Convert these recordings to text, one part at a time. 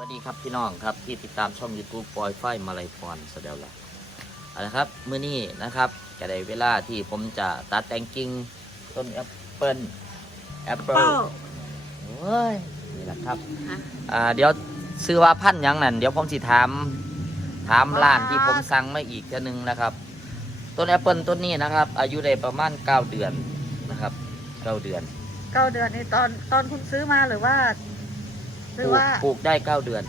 วัสดีครับพี่น้องครับที่ติดตามช่อง YouTube ปอยไฟมาลายพรสเดลละเอาละครับมื้อนี้นะครับจะได้เวลาที่ผมจะตัดแต่งกิ่งต้นแอปเปิลแอปเปิลโอ้ยนี่แหละครับฮะอ่าเดี๋ยวซื้อว่าพันธุ์หยังนั่นเดี๋ยวผมสิถามถามร้านที่ผมสั่งมาอีกทีนึงนะครับ ต้นแอปเปิลต้นนี้นะครับ อายุได้ประมาณ 9 เดือนนะครับ 9 เดือน เก้าเดือนนี่ตอนตอนคุณซื้อมาหรือว่า หปรืลูอกว่าปลูกได้9เดือน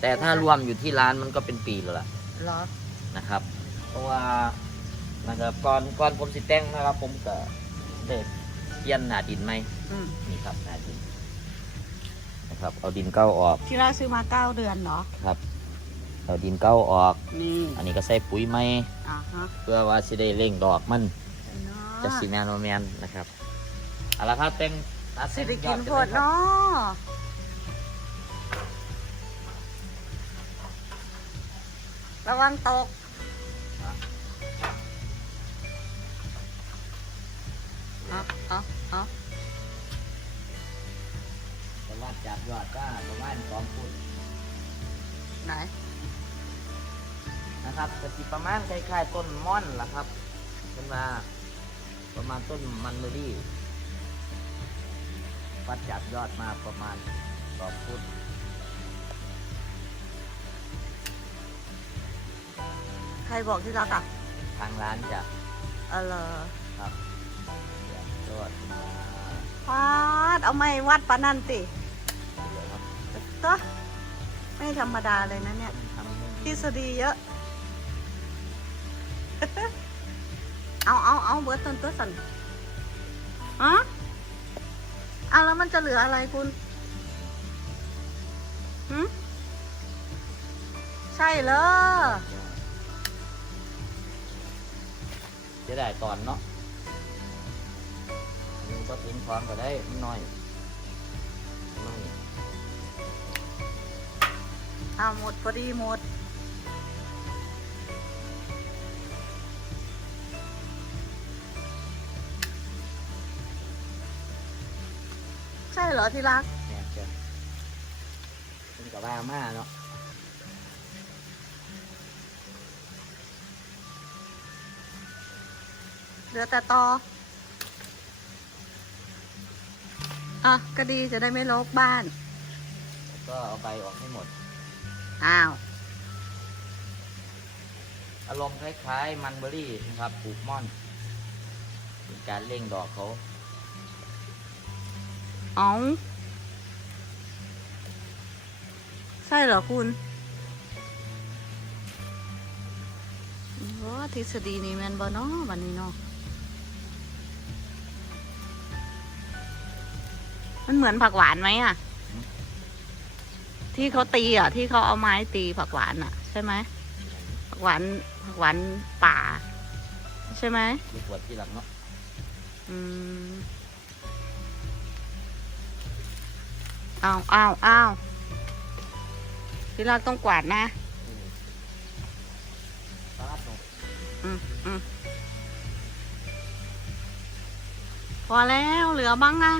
แต่ถ้ารวมอยู่ที่ร้านมันก็เป็นปีแล้วล่ะเหรอนะครับ เพราะว่านะครับก่อนก่อนผมสิแต่งนะครับ ผมก็เด็ดเยียนหนาดินไหมอืมนี่ครับหนาดินนะครับ เอาดินเก้าออกที่เราซื้อมาเก้าเดือนเหรอครับ เอาดินเก้าออก นี่อันนี้ก็ใส่ปุ๋ยไหมอ่าฮะเพื่อว่าสิได้เร่งดอกมัน เนาะจะสีแมนโนแมนนะครับเอาละครับแต่งตัดสิแต่งได้กินยอโพดเลยครับเนาะ ระวังตก เอาเอาเอาแต่ว่าจากยอดก็ประมาณสองฟุตไหน นะครับก็สิประมาณคล้ายๆต้นม่อนล่ะครับเป็นว่าประมาณต้นมันเมอรี่วัดจากยอดมาประมาณสองฟุต รบอกที่รักอะทางร้านจะเออเหรอครับจากยอดมาฟาดเอาไม่วัดปะนันติเดี๋ยวครับตัวไม่ธรรมดาเลยนะเนี่ย ทำให้ทฤษฎีเยอะ เอาเอาเอาเบิร์ตต้นตัวสันฮะเอาแล้วมันจะเหลืออะไรคุณหืมใช่เลย จะได้ตอนเนาะอันนี้ก็ทิ้งพร้อมก็ได้ไม่น้อยไม่เอาหมดพอดีหมดใช่เหรอที่รักแน่เจ้าเป็นกับว่ามาเนาะ เหลือแต่ตอ อะ ก็ดีจะได้ไม่รกบ้านแล้วก็เอาใบออกให้หมด อ้าว อารมณ์คล้ายๆ มันเบอรี่นะครับปลูกม่อน เป็นการเร่งดอกเขาเอาใช่เหรอคุณว่าทฤษฎีนี้แมนบอเนาะวันนี้เนาะ มันเหมือนผักหวานไหมอะที่เขาตีอะ ที่เขาเอาไม้ตีผักหวานอะ ใช่ไหมผักหวานผักหวานป่า ใช่ไหมลูกขวดที่หลังเนาะอืมอ้าวอ้าวอ้าวที่รักต้องกวาดนะอืมปาดลงอืมอืมพอแล้วเหลือบ้างนะ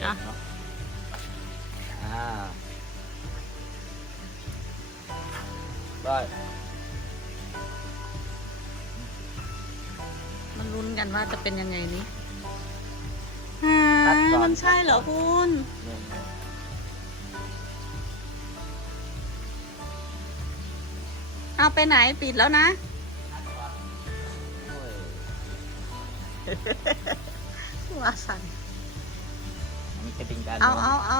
เดี๋ยวเนาะอ่าได้มันลุ้นกันว่าจะเป็นยังไงนี้ตัดก่อนมันใช่เหรอคุณเนี่ยเอาไปไหนปิดแล้วนะ โอ้ย ว่าสัน อันนี้จะเป็นการเอาเอาเอา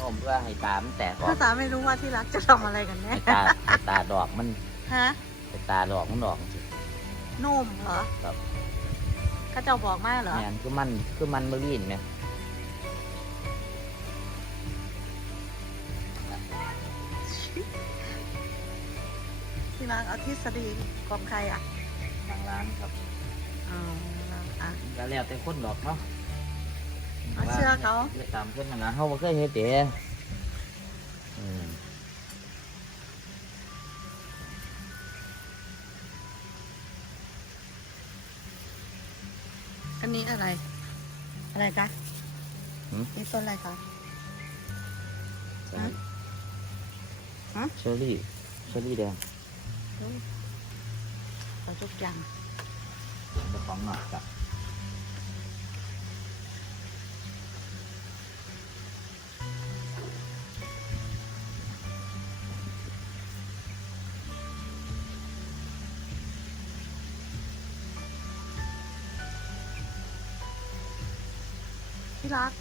ต้มเพื่อให้ตามันแตกออภากษาไม่รู้ว่าที่รักจะทำอะไรกันแน่ให้ตาให้ตาดอกมันฮะให้ตาดอกมันดอกสิ นุ่มเหรอครับ เข้าเจ้าบอกมาเหรอ แมนคือมันคือมันเบอร์รี่เห็นไหมที่รักเอาทฤษฎีของใครอะทางร้านครับเอาอะ ก็แล้วแต่คนดอกเนาะ เอาเชื่อเขาเฮ็ดตามเพิ่นนั่นนะเฮาบ่เคยเฮ็ดเด้อืมอันนี้อะไร อะไรคะหืม นี่ต้นอะไรคะฮะฮะ เชอรี่เชอรี่แดงขอทุกอย่างเป็นของหมักกับ ที่รัก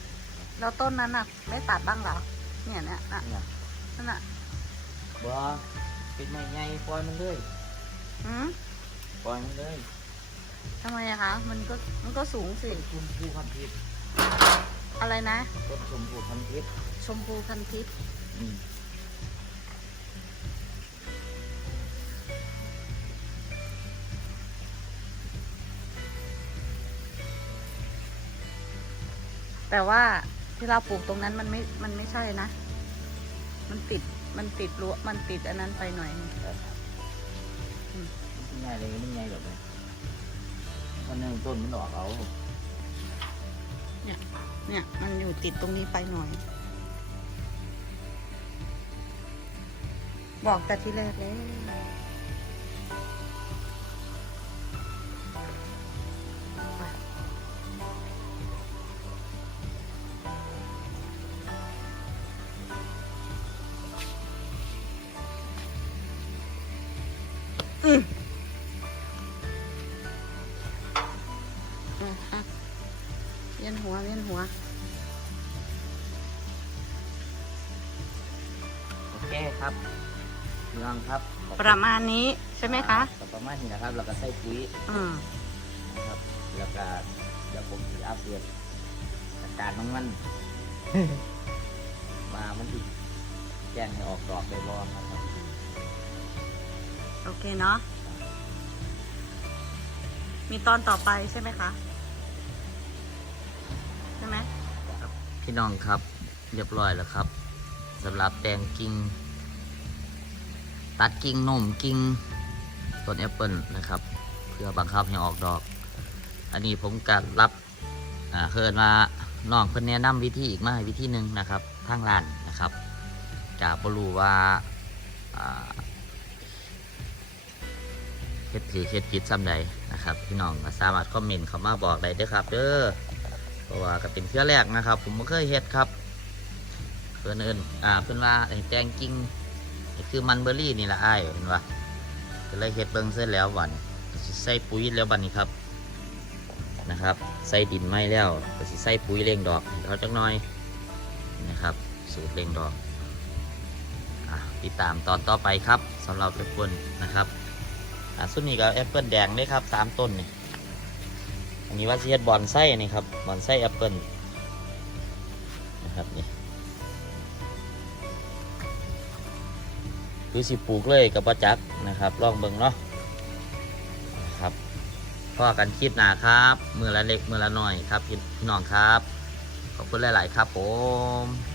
แล้วต้นนั้นน่ะ ไม่ตัดบ้างเหรอ เนี่ยเนี่ยน่ะเนี่ยนั่นน่ะบ่เป็นไม้ใหญ่ปล่อยมันเลยหืมปล่อยมันเลยทำไมอะคะ มันก็มันก็สูงสิ ต้นชมพูพันทิพย์อะไรนะ ต้นชมพูพันทิพย์ชมพูพันทิพย์อืม แต่ว่าที่เราปลูกตรงนั้นมันไม่ มันไม่ใช่นะ มันติด มันติดรั้วมันติดอันนั้นไปหน่อยนึงอืมมันใหญ่เลยมันใหญ่แบบนี้วันหนึงต้นมันออกเอาเนี่ย มันอยู่ติดตรงนี้ไปหน่อย บอกแต่ที่แรกเลย หัวเวียนหัว โอเคครับเมืองครับประมาณนี้ใช่ไหมคะก็ประมาณนี้นะครับแล้วก็ใส่ปุ๋ยอืมนะครับแล้วก็เดี๋ยวผมจะอัปเดตอาการของมัน มามันที่แจ้งให้ออกดอกได้บ่ครับ โอเคเนาะ มีตอนต่อไปใช่ไหมคะใช่ไหมพี่น้องครับ เรียบร้อยแล้วครับสำหรับแตงกิ่งตัดกิ่งนมกิ่งต้นแอปเปิลนะครับ เพื่อบังคับให้ออกดอก อันนี้ผมก็รับเพิ่นมาน้องเพิ่นแนะนำวิธีอีกมาให้วิธีหนึ่งนะครับทางร้านนะครับจะบรูว่าอ่าเฮ็ดถือเฮ็ดผิดซ้ำใดนะครับ พี่น้องสามารถคอมเมนต์เข้ามาบอกได้ด้อครับ เด้อ ราะว่าก็เป็นเทื่อแรกนะครับ ผมไม่เคยเฮ็ดครับ เพื่อนเอินอ่าเพื่อนว่าไอ้แตงกิ้งคือมันเบอร์รี่นี่แหละไอ้เห็นว่าก็เลยเฮ็ดเบิ่งเสร็จแล้วบันใส่ปุ๋ยแล้วบัดนี้ครับนะครับใส่ดินไม้แล้วก็สิใส่ปุ๋ยเร่งดอกเขาจักหน่อยนะครับ สูตรเร่งดอกติดตามตอนต่อไปครับสำหรับแอปเปิลนะครับอะส่วนนี้ก็แอปเปิลแดงเลยครับสามต้นนี่ อันนี้ว่าสิเฮ็ดบอนไส้นี่ครับบอนไส้แอปเปิลนะครับนี่คือสิปลูกเลยกับประจักนะครับลองเบิ่งเนาะครับก็กันคลิปหนาครับ มือละเล็กมือละน้อยครับพี่น้องครับ ขอบคุณหลาย ๆ ครับผม